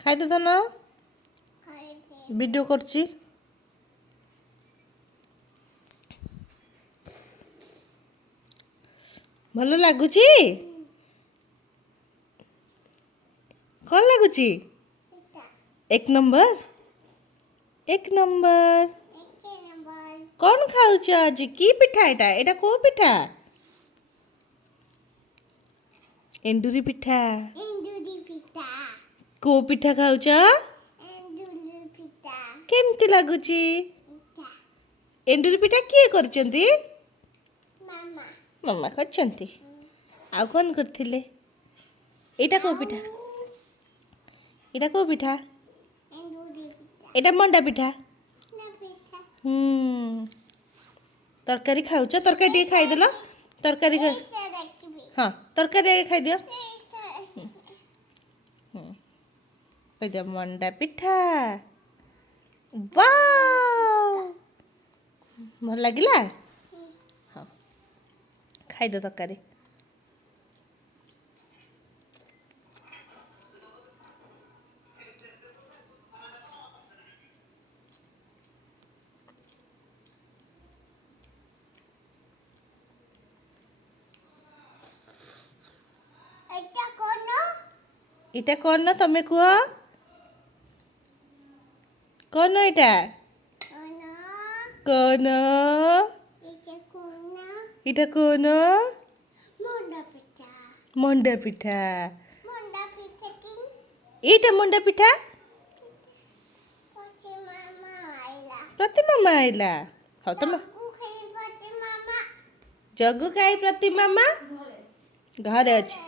ଖାଇଦେ ଧନ ଭିଡ଼ିଓ କରୁଛି। ଭଲ ଲାଗୁଛି? କ'ଣ ଲାଗୁଛି? ଏକ ନମ୍ବର ଏକ ନମ୍ବର। କ'ଣ ଖାଉଛ ଆଜି? କି ପିଠା ଏଇଟା? ଏଇଟା କୋଉ ପିଠା? ଏଣ୍ଡୁରି ପିଠା। କୋଉ ପିଠା ଖାଉଛ? କେମିତି ଲାଗୁଛି? ଏଣ୍ଡୁରି ପିଠା କିଏ କରିଛନ୍ତି? ମାମା କରିଛନ୍ତି। ଆଉ କ'ଣ କରିଥିଲେ? ଏଇଟା କୋଉ ପିଠା? ଏଇଟା କୋଉ ପିଠା? ଏଇଟା ମଣ୍ଡା ପିଠା। ତରକାରୀ ଖାଉଛ? ତରକାରୀ ଟିକେ ଖାଇଦେଲ। ତରକାରୀ ହଁ ତରକାରୀ ଖାଇଦିଅ। କହିଦିଅ ମଣ୍ଡା ପିଠା। ୱାଓ ଭଲ ଲାଗିଲା? ହଁ ଖାଇଦିଅ ତରକାରୀ। এটা କ'ଣ ତମେ କୁହ? କ'ଣ ଏଇଟା? କ'ଣ ଏଇଟା? କ'ଣ? ମଣ୍ଡା ପିଠା। ଏଇଟା ମଣ୍ଡା ପିଠା? ପ୍ରତି ମାମା ଆଇଲା। ହଉ ତମେ ଜଗୁ କାହିଁ ପ୍ରତି ମାମା ଘରେ ଅଛି।